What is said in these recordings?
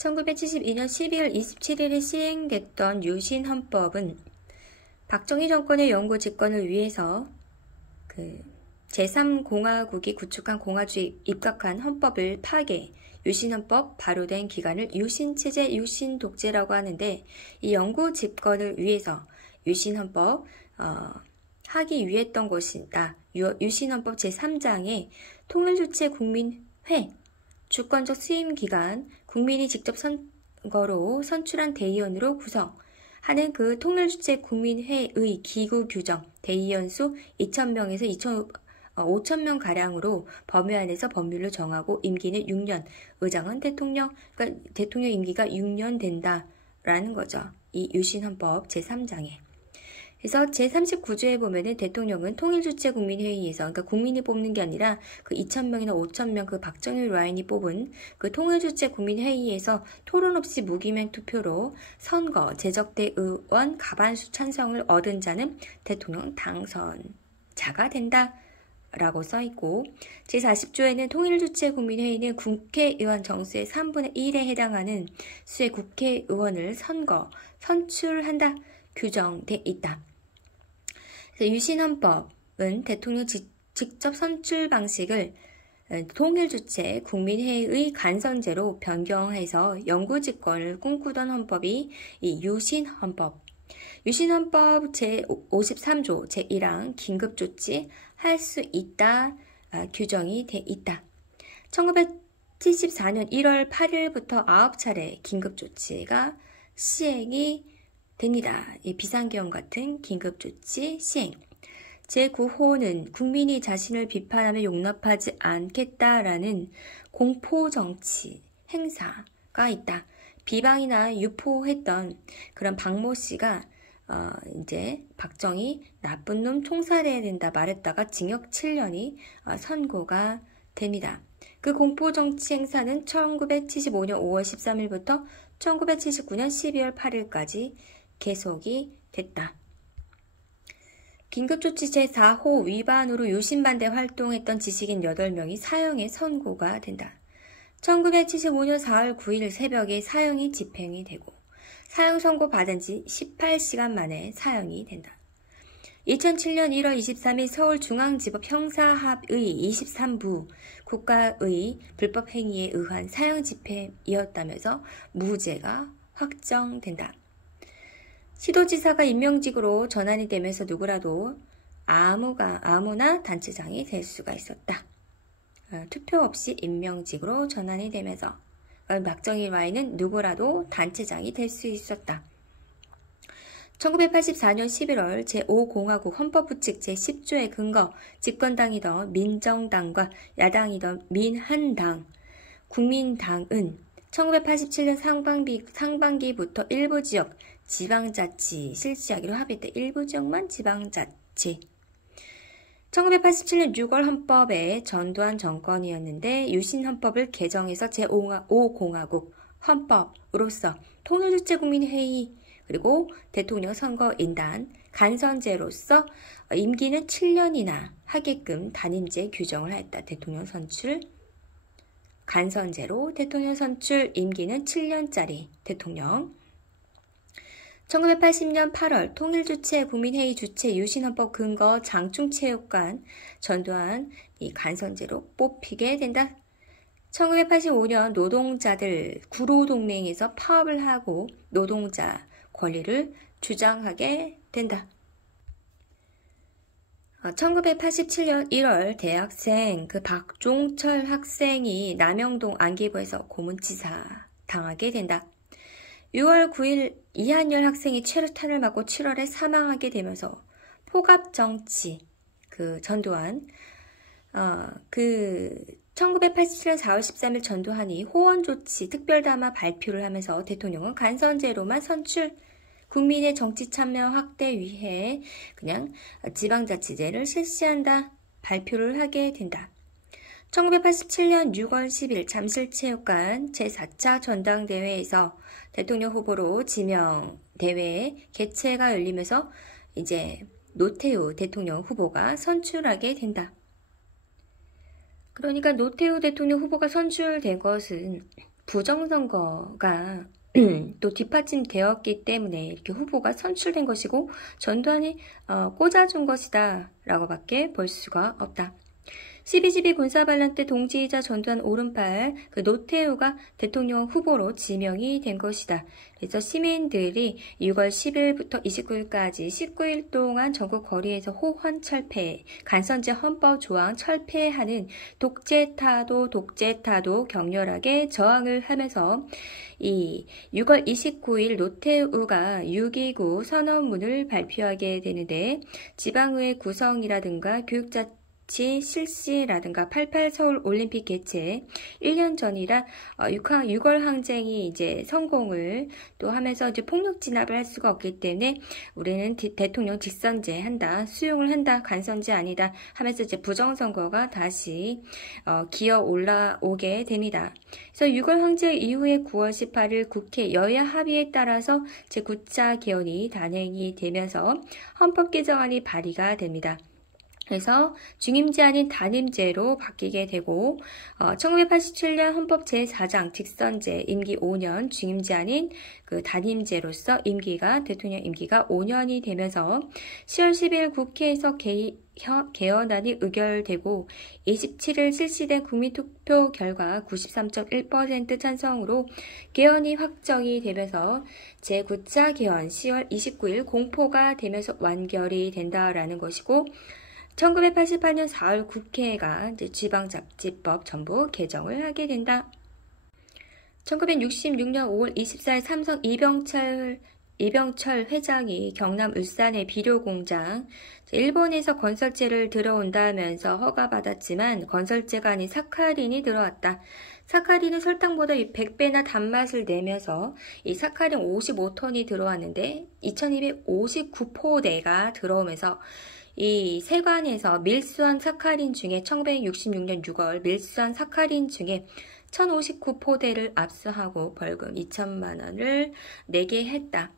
1972년 12월 27일에 시행됐던 유신헌법은 박정희 정권의 영구 집권을 위해서 제3공화국이 구축한 공화주의 입각한 헌법을 파괴, 유신헌법 발효된 기간을 유신체제, 유신독재라고 하는데, 이 영구 집권을 위해서 유신헌법 하기 위했던 것이다. 유신헌법 제3장에 통일주체 국민회, 주권적 수임기간, 국민이 직접 선거로 선출한 대의원으로 구성하는 그 통일주체 국민회의 기구 규정, 대의원 수 2,000명에서 5,000명가량으로 범위안에서 법률로 정하고 임기는 6년, 의장은 대통령 임기가 6년 된다라는 거죠. 이 유신헌법 제3장에. 그래서 제39조에 보면은 대통령은 통일주체 국민회의에서, 그러니까 국민이 뽑는 게 아니라 그 2,000명이나 5,000명 그 박정희 라인이 뽑은 그 통일주체 국민회의에서 토론 없이 무기명 투표로 선거, 제적대 의원 과반수 찬성을 얻은 자는 대통령 당선자가 된다. 라고 써있고, 제40조에는 통일주체 국민회의는 국회의원 정수의 3분의 1에 해당하는 수의 국회의원을 선출한다. 규정돼 있다. 유신헌법은 대통령 직접 선출 방식을 통일주체 국민회의의 간선제로 변경해서 영구집권을 꿈꾸던 헌법이 이 유신헌법. 유신헌법 제53조 제1항 긴급조치 할 수 있다 규정이 돼 있다. 1974년 1월 8일부터 9차례 긴급조치가 시행이 됩니다. 이 비상계엄 같은 긴급조치 시행. 제9호는 국민이 자신을 비판하며 용납하지 않겠다라는 공포정치 행사가 있다. 비방이나 유포했던 그런 박모 씨가 이제 박정희 나쁜 놈 총살해야 된다 말했다가 징역 7년이 선고가 됩니다. 그 공포정치 행사는 1975년 5월 13일부터 1979년 12월 8일까지 계속이 됐다. 긴급조치 제4호 위반으로 유신반대 활동했던 지식인 8명이 사형에 선고가 된다. 1975년 4월 9일 새벽에 사형이 집행이 되고 사형 선고 받은 지 18시간 만에 사형이 된다. 2007년 1월 23일 서울중앙지법 형사합의 23부 국가의 불법행위에 의한 사형 집행이었다면서 무죄가 확정된다. 시도지사가 임명직으로 전환이 되면서 누구라도 아무나 단체장이 될 수가 있었다. 투표 없이 임명직으로 전환이 되면서 박정희 라인은 누구라도 단체장이 될 수 있었다. 1984년 11월 제5공화국 헌법부칙 제10조의 근거 집권당이던 민정당과 야당이던 민한당, 국민당은 1987년 상반기부터 일부 지역 지방자치 실시하기로 합의했다. 일부 지역만 지방자치. 1987년 6월 헌법에 전두환 정권이었는데 유신헌법을 개정해서 제5공화국 헌법으로서 통일주체 국민회의 그리고 대통령 선거인단 간선제로서 임기는 7년이나 하게끔 단임제 규정을 하였다. 대통령 선출 간선제로 대통령 선출 임기는 7년짜리 대통령. 1980년 8월 통일주체 국민회의 주체 유신헌법 근거 장충체육관 전두환 이 간선제로 뽑히게 된다. 1985년 노동자들 구로동맹에서 파업을 하고 노동자 권리를 주장하게 된다. 1987년 1월 대학생 박종철 학생이 남영동 안기부에서 고문치사 당하게 된다. 6월 9일 이한열 학생이 최루탄을 맞고 7월에 사망하게 되면서 포갑정치 전두환 1987년 4월 13일 전두환이 호원조치 특별담화 발표를 하면서 대통령은 간선제로만 선출 국민의 정치 참여 확대 위해 그냥 지방자치제를 실시한다 발표를 하게 된다. 1987년 6월 10일 잠실체육관 제4차 전당대회에서 대통령 후보로 지명 대회 개최가 열리면서 이제 노태우 대통령 후보가 선출하게 된다. 그러니까 노태우 대통령 후보가 선출된 것은 부정선거가 또 뒷받침되었기 때문에 이렇게 후보가 선출된 것이고 전두환이 꽂아준 것이다 라고 밖에 볼 수가 없다. 12.12 군사반란 때 동지이자 전두환 오른팔 노태우가 대통령 후보로 지명이 된 것이다. 그래서 시민들이 6월 10일부터 29일까지 19일 동안 전국 거리에서 호헌 철폐, 간선제 헌법 조항 철폐하는 독재타도 격렬하게 저항을 하면서 이 6월 29일 노태우가 6.29 선언문을 발표하게 되는데 지방의회 구성이라든가 교육자 실시라든가 88 서울 올림픽 개최 1년 전이라 6월 항쟁이 이제 성공을 또 하면서 이제 폭력 진압을 할 수가 없기 때문에 우리는 대통령 직선제 한다, 수용을 한다, 간선제 아니다 하면서 이제 부정선거가 다시 기어 올라오게 됩니다. 그래서 6월 항쟁 이후에 9월 18일 국회 여야 합의에 따라서 제9차 개헌이 단행이 되면서 헌법 개정안이 발의가 됩니다. 그래서 중임제 아닌 단임제로 바뀌게 되고 1987년 헌법 제4장 직선제 임기 5년 중임제 아닌 그 단임제로서 대통령 임기가 5년이 되면서 10월 10일 국회에서 개헌안이 의결되고 27일 실시된 국민투표 결과 93.1% 찬성으로 개헌이 확정이 되면서 제9차 개헌 10월 29일 공포가 되면서 완결이 된다라는 것이고 1988년 4월 국회가 이제 지방자치법 전부 개정을 하게 된다. 1966년 5월 24일 삼성 이병철 회장이 경남 울산의 비료공장 일본에서 건설재를 들어온다면서 허가받았지만 건설재가 아닌 사카린이 들어왔다. 사카린은 설탕보다 100배나 단맛을 내면서 이 사카린 55톤이 들어왔는데 2259포대가 들어오면서 이 세관에서 밀수한 사카린 중에 1966년 6월 밀수한 사카린 중에 1059포대를 압수하고 벌금 2천만 원을 내게 했다.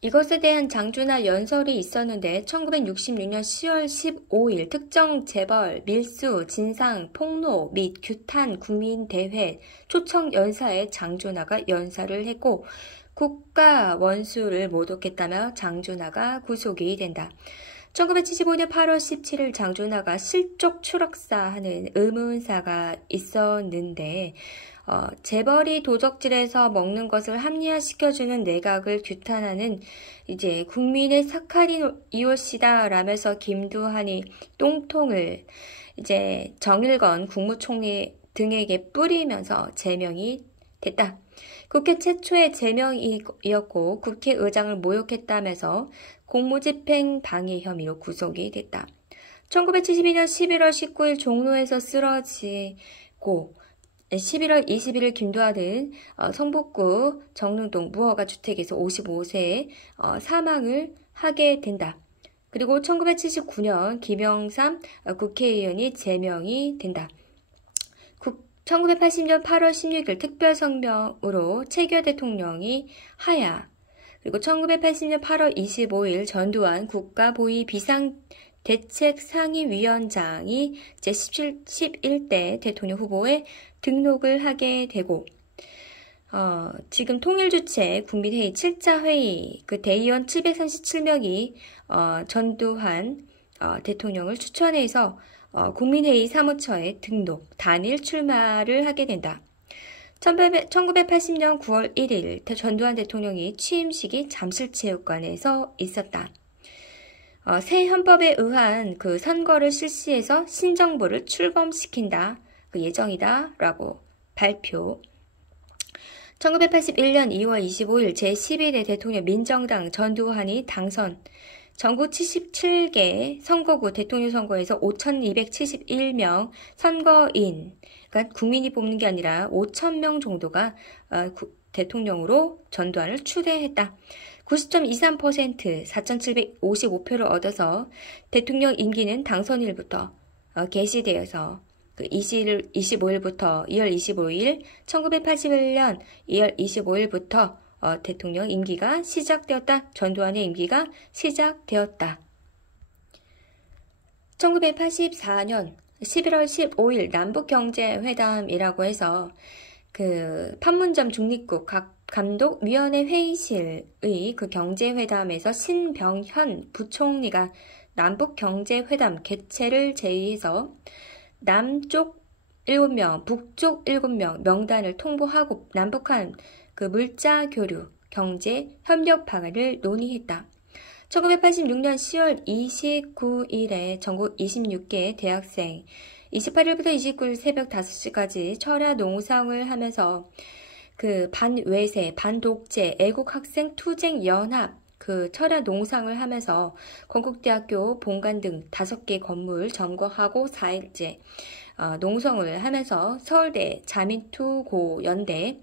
이것에 대한 장주나 연설이 있었는데 1966년 10월 15일 특정 재벌, 밀수, 진상, 폭로 및 규탄 국민대회 초청 연사에 장주나가 연사를 했고 국가 원수를 모독했다며 장주나가 구속이 된다. 1975년 8월 17일 장주나가 실족 추락사하는 의문사가 있었는데 재벌이 도적질해서 먹는 것을 합리화시켜주는 내각을 규탄하는 이제 국민의 사카린 이웃이다 라면서 김두한이 똥통을 이제 정일건 국무총리 등에게 뿌리면서 제명이 됐다. 국회 최초의 제명이었고 국회의장을 모욕했다면서 공무집행 방해 혐의로 구속이 됐다. 1972년 11월 19일 종로에서 쓰러지고 11월 21일 김두한은 성북구 정릉동 무허가 주택에서 55세에 사망을 하게 된다. 그리고 1979년 김영삼 국회의원이 제명이 된다. 1980년 8월 16일 특별성명으로 최규하 대통령이 하야, 그리고 1980년 8월 25일 전두환 국가보위 비상대책상임위원장이 제11대 대통령 후보에 등록을 하게 되고 지금 통일주체 국민회의 7차 회의 그 대의원 737명이 전두환 대통령을 추천해서 국민회의 사무처에 등록, 단일 출마를 하게 된다. 1980년 9월 1일 전두환 대통령이 취임식이 잠실체육관에서 있었다. 새 헌법에 의한 그 선거를 실시해서 신정부를 출범시킨다. 그 예정이다. 라고 발표. 1981년 2월 25일 제11대 대통령 민정당 전두환이 당선. 전국 77개 선거구 대통령 선거에서 5,271명 선거인, 그러니까 국민이 뽑는 게 아니라 5,000명 정도가 대통령으로 전두환을 추대했다. 90.23% 4,755표를 얻어서 대통령 임기는 당선일부터 개시되어서 25일부터 2월 25일, 1981년 2월 25일부터 대통령 임기가 시작되었다. 전두환의 임기가 시작되었다. 1984년 11월 15일 남북경제회담이라고 해서 그 판문점 중립국 각 감독위원회 회의실의 그 경제회담에서 신병현 부총리가 남북경제회담 개최를 제의해서 남쪽 7명, 북쪽 7명 명단을 통보하고 남북한 그 물자 교류, 경제 협력 방안을 논의했다. 1986년 10월 29일에 전국 26개 대학생 28일부터 29일 새벽 5시까지 철야 농성을 하면서 그 반외세, 반독재, 애국학생 투쟁연합 그 철야 농성을 하면서 건국대학교 본관 등 5개 건물 점거하고 4일째 농성을 하면서 서울대, 자민투고연대,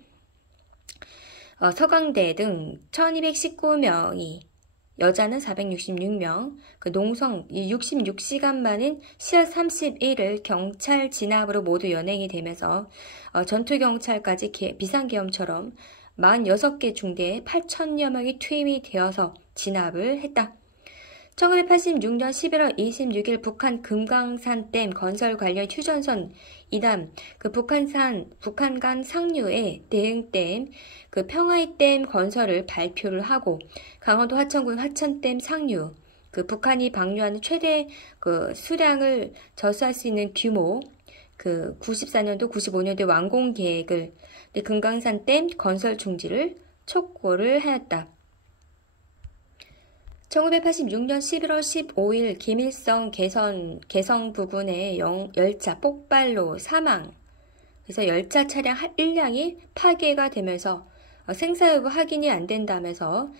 서강대 등 1219명이 여자는 466명, 그 농성 66시간 만인 10월 31일 경찰 진압으로 모두 연행이 되면서 전투경찰까지 비상계엄처럼 46개 중대에 8천여 명이 투입이 되어서 진압을 했다. 1986년 11월 26일 북한 금강산댐 건설 관련 휴전선 이담 그 북한간 상류의 대흥댐 그 평화이댐 건설을 발표를 하고 강원도 하천군 하천댐 상류 그 북한이 방류하는 최대 그 수량을 저수할 수 있는 규모 그 94년도 95년도 완공 계획을 금강산댐 건설 중지를 촉구를 하였다. 1986년 11월 15일 김일성 개성 부근의 열차 폭발로 사망. 그래서 열차 차량 1량이 파괴가 되면서 생사 여부 확인이 안 된다면서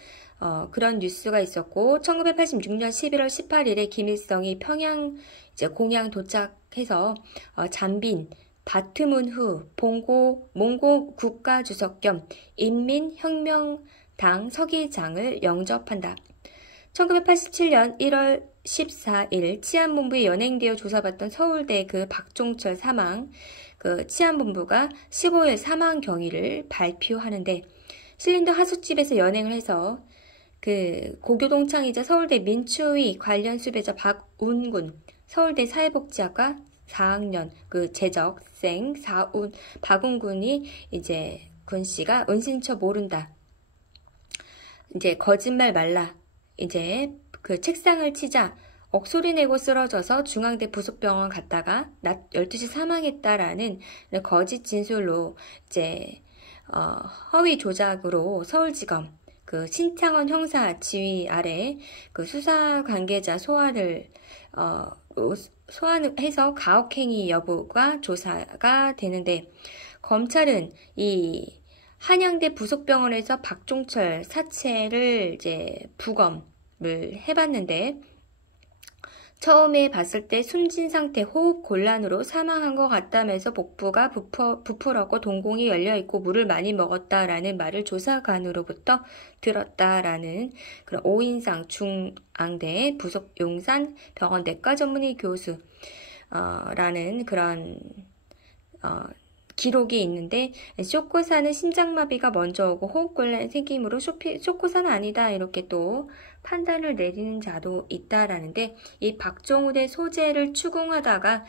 그런 뉴스가 있었고 1986년 11월 18일에 김일성이 평양 이제 공양 도착해서 잠빈 바트문후 몽고 국가주석 겸 인민혁명당 서기장을 영접한다. 1987년 1월 14일 치안본부에 연행되어 조사받던 서울대 그 박종철 사망, 그 치안본부가 15일 사망 경위를 발표하는데 신림동 하숙집에서 연행을 해서 그 고교동창이자 서울대 민추위 관련 수배자 박운군, 서울대 사회복지학과 4학년 그 재적생 박운군이 이제 군 씨가 은신처 모른다. 이제 거짓말 말라. 이제 그 책상을 치자 억소리 내고 쓰러져서 중앙대 부속병원 갔다가 낮 12시 사망했다라는 거짓 진술로 이제 허위 조작으로 서울지검 그 신창원 형사 지휘 아래 그 수사 관계자 소환을 해서 가혹행위 여부가 조사가 되는데 검찰은 이 한양대 부속병원에서 박종철 사체를 이제 부검을 해봤는데 처음에 봤을 때 숨진 상태 호흡 곤란으로 사망한 것 같다면서 복부가 부풀었고 동공이 열려있고 물을 많이 먹었다라는 말을 조사관으로부터 들었다라는 그런 오인상 중앙대 부속 용산 병원 내과 전문의 교수 라는 그런 기록이 있는데 쇼코사는 심장마비가 먼저 오고 호흡곤란이 생기므로 쇼코사는 아니다 이렇게 또 판단을 내리는 자도 있다라는데 이 박정훈의 소재를 추궁하다가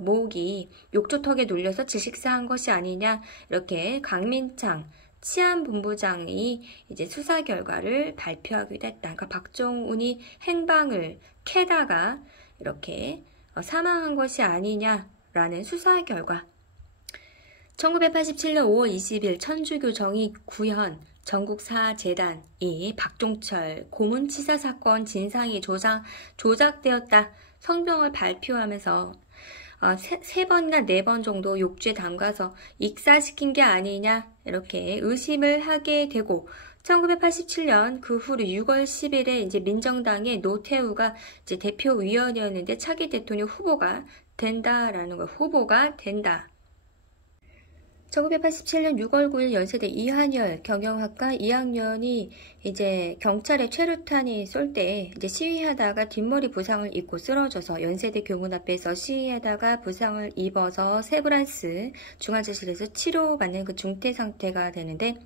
목이 욕조턱에 눌려서 질식사한 것이 아니냐 이렇게 강민창 치안본부장이 이제 수사 결과를 발표하기도 했다. 그러니까 박정훈이 행방을 캐다가 이렇게 사망한 것이 아니냐라는 수사 결과. 1987년 5월 20일 천주교 정의구현 전국사재단이 박종철 고문치사 사건 진상이 조작되었다 성명을 발표하면서 세 번이나 네 번 정도 욕죄 담가서 익사시킨 게 아니냐 이렇게 의심을 하게 되고 1987년 그 후로 6월 10일에 이제 민정당의 노태우가 이제 대표위원이었는데 차기 대통령 후보가 된다라는 거 후보가 된다. 1987년 6월 9일 연세대 이한열 경영학과 2학년이 이제 경찰에 최루탄이 쏠 때 이제 시위하다가 뒷머리 부상을 입고 쓰러져서 연세대 교문 앞에서 시위하다가 부상을 입어서 세브란스 중환자실에서 치료받는 그 중태 상태가 되는데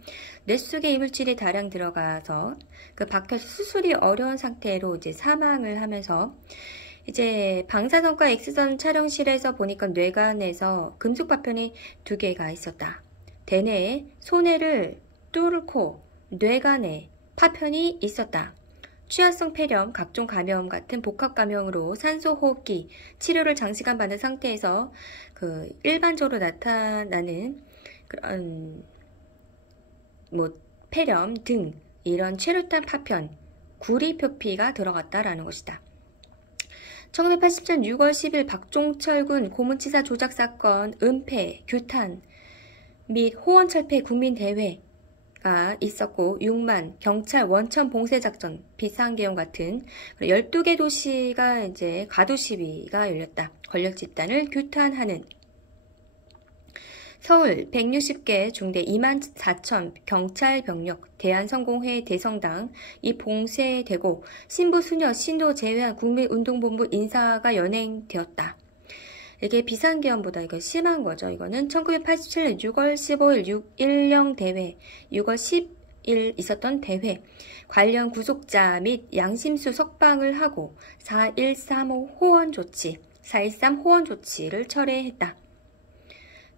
뇌 속에 이물질이 다량 들어가서 그 박혀서 수술이 어려운 상태로 이제 사망을 하면서 이제 방사선과 X선 촬영실에서 보니까 뇌관에서 금속 파편이 2개가 있었다. 대뇌에 손해를 뚫고 뇌관에 파편이 있었다. 취약성 폐렴, 각종 감염 같은 복합 감염으로 산소호흡기 치료를 장시간 받는 상태에서 일반적으로 나타나는 그런 폐렴 등 이런 최루탄 파편, 구리표피가 들어갔다라는 것이다. 1987년 6월 10일 박종철군 고문치사 조작 사건, 은폐, 규탄 및 호원철폐 국민대회가 있었고 6만 경찰 원천 봉쇄작전, 비상계엄 같은 12개 도시가 이제 가두 시위가 열렸다. 권력 집단을 규탄하는 서울 160개 중대 24,000 경찰 병력, 대한성공회 대성당 이 봉쇄되고 신부 수녀 신도 제외한 국민운동본부 인사가 연행되었다. 이게 비상계엄보다 이거 심한 거죠. 이거는 1987년 6월 15일 6.10 대회, 6월 10일 있었던 대회, 관련 구속자 및 양심수 석방을 하고 4.135 호원 조치, 4.13 호원 조치를 철회했다.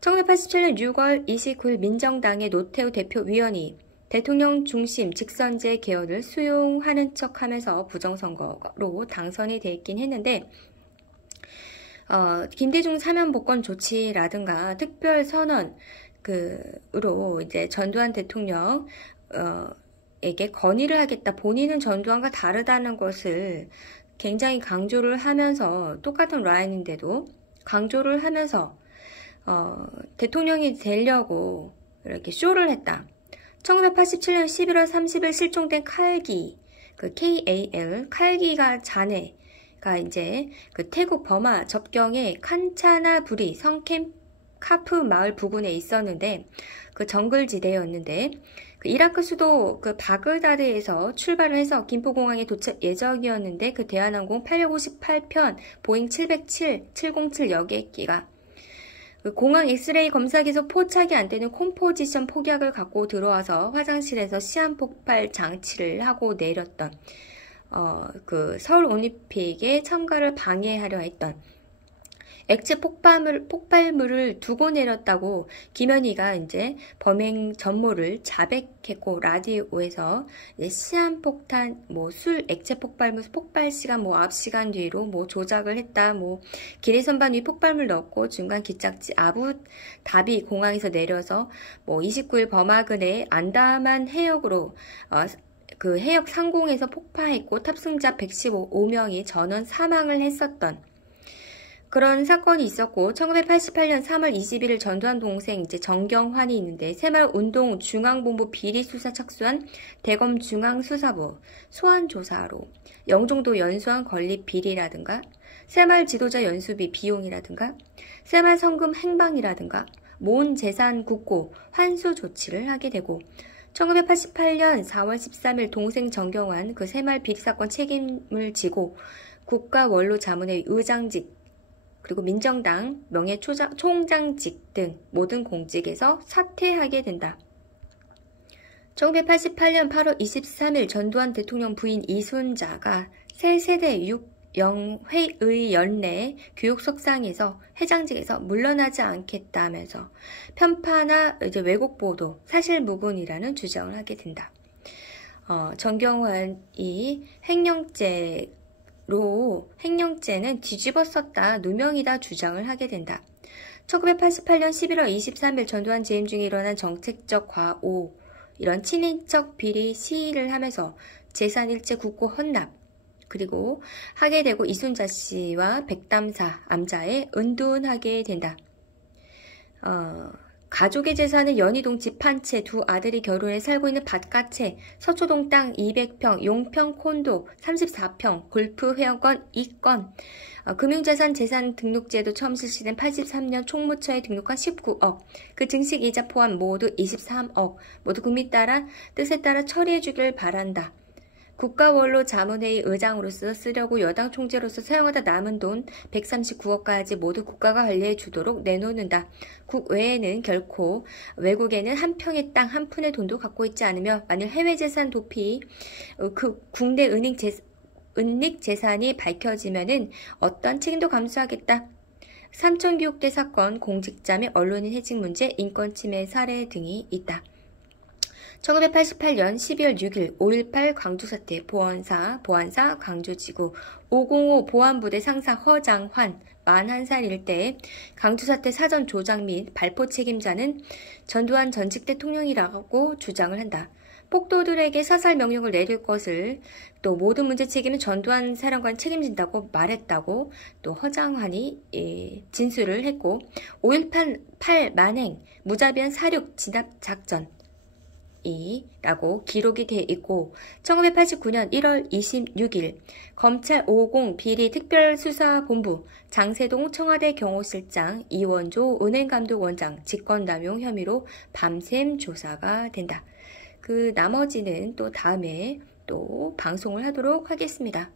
1987년 6월 29일 민정당의 노태우 대표위원이 대통령 중심 직선제 개헌을 수용하는 척하면서 부정선거로 당선이 됐긴 했는데 김대중 사면복권 조치라든가 특별선언 으로 이제 전두환 대통령 에게 건의를 하겠다. 본인은 전두환과 다르다는 것을 굉장히 강조를 하면서 똑같은 라인인데도 강조를 하면서 대통령이 되려고 이렇게 쇼를 했다. 1987년 11월 30일 실종된 칼기, KAL, 칼기가 자네가 이제 태국 버마 접경의 칸차나부리 성캠 카프 마을 부근에 있었는데 정글지대였는데 이라크 수도 바그다드에서 출발을 해서 김포공항에 도착 예정이었는데 대한항공 858편 보잉 707 여객기가 공항 엑스레이 검사기에서 포착이 안 되는 컴포지션 폭약을 갖고 들어와서 화장실에서 시한폭발 장치를 하고 내렸던 서울올림픽에 참가를 방해하려 했던 액체 폭발물을 두고 내렸다고 김현희가 이제 범행 전모를 자백했고 라디오에서 시한폭탄, 술 액체 폭발물 폭발 시간 앞 시간 뒤로 조작을 했다. 기내선반 위 폭발물 넣고 중간 기착지 아부다비 공항에서 내려서 29일 버마근의 안다만 해역으로 해역 상공에서 폭파했고 탑승자 115명이 전원 사망을 했었던 그런 사건이 있었고 1988년 3월 21일 전두환 동생 이제 정경환이 있는데 새마을운동 중앙본부 비리수사 착수한 대검 중앙수사부 소환조사로 영종도 연수원 건립 비리라든가 새마을 지도자 연수비 비용이라든가 새마을 성금 행방이라든가 모은 재산 국고 환수 조치를 하게 되고 1988년 4월 13일 동생 정경환 새마을 비리사건 책임을 지고 국가원로 자문회 의장직 그리고 민정당 명예총장직 등 모든 공직에서 사퇴하게 된다. 1988년 8월 23일 전두환 대통령 부인 이순자가 새 세대 6영회의 연례 교육석상에서 회장직에서 물러나지 않겠다면서 편파나 왜곡 보도, 사실무근이라는 주장을 하게 된다. 정경환이 횡령죄는 뒤집어 썼다, 누명이다 주장을 하게 된다. 1988년 11월 23일 전두환 재임 중에 일어난 정책적 과오, 이런 친인척 비리 시위를 하면서 재산 일체 국고 헌납, 그리고 하게 되고 이순자 씨와 백담사 암자에 은둔하게 된다. 가족의 재산은 연희동 집 한 채, 두 아들이 결혼해 살고 있는 밭가 채, 서초동 땅 200평, 용평 콘도 34평, 골프 회원권 2건, 금융자산 재산 등록제도 처음 실시된 83년 총무처에 등록한 19억, 그 증식이자 포함 모두 23억, 모두 국민 뜻에 따라 처리해 주길 바란다. 국가원로 자문회의 의장으로서 쓰려고 여당 총재로서 사용하다 남은 돈 139억까지 모두 국가가 관리해 주도록 내놓는다. 국외에는 결코 외국에는 한 평의 땅 한 푼의 돈도 갖고 있지 않으며 만일 해외 재산 도피 국내 은행 은닉 재산이 밝혀지면은 어떤 책임도 감수하겠다. 삼천교육대 사건, 공직자 및 언론인 해직 문제, 인권침해 사례 등이 있다. 1988년 12월 6일 5.18 광주사태 보안사 광주지구 505 보안부대 상사 허장환 41살일 때 광주사태 사전 조작 및 발포 책임자는 전두환 전직 대통령이라고 주장을 한다. 폭도들에게 사살 명령을 내릴 것을 또 모든 문제 책임은 전두환 사령관 책임진다고 말했다고 또 허장환이 진술을 했고 5.18 만행 무자비한 사륙 진압 작전 라고 기록이 돼 있고 1989년 1월 26일 검찰 550 비리특별수사본부 장세동 청와대 경호실장 이원조 은행감독원장 직권남용 혐의로 밤샘 조사가 된다. 그 나머지는 또 다음에 또 방송을 하도록 하겠습니다.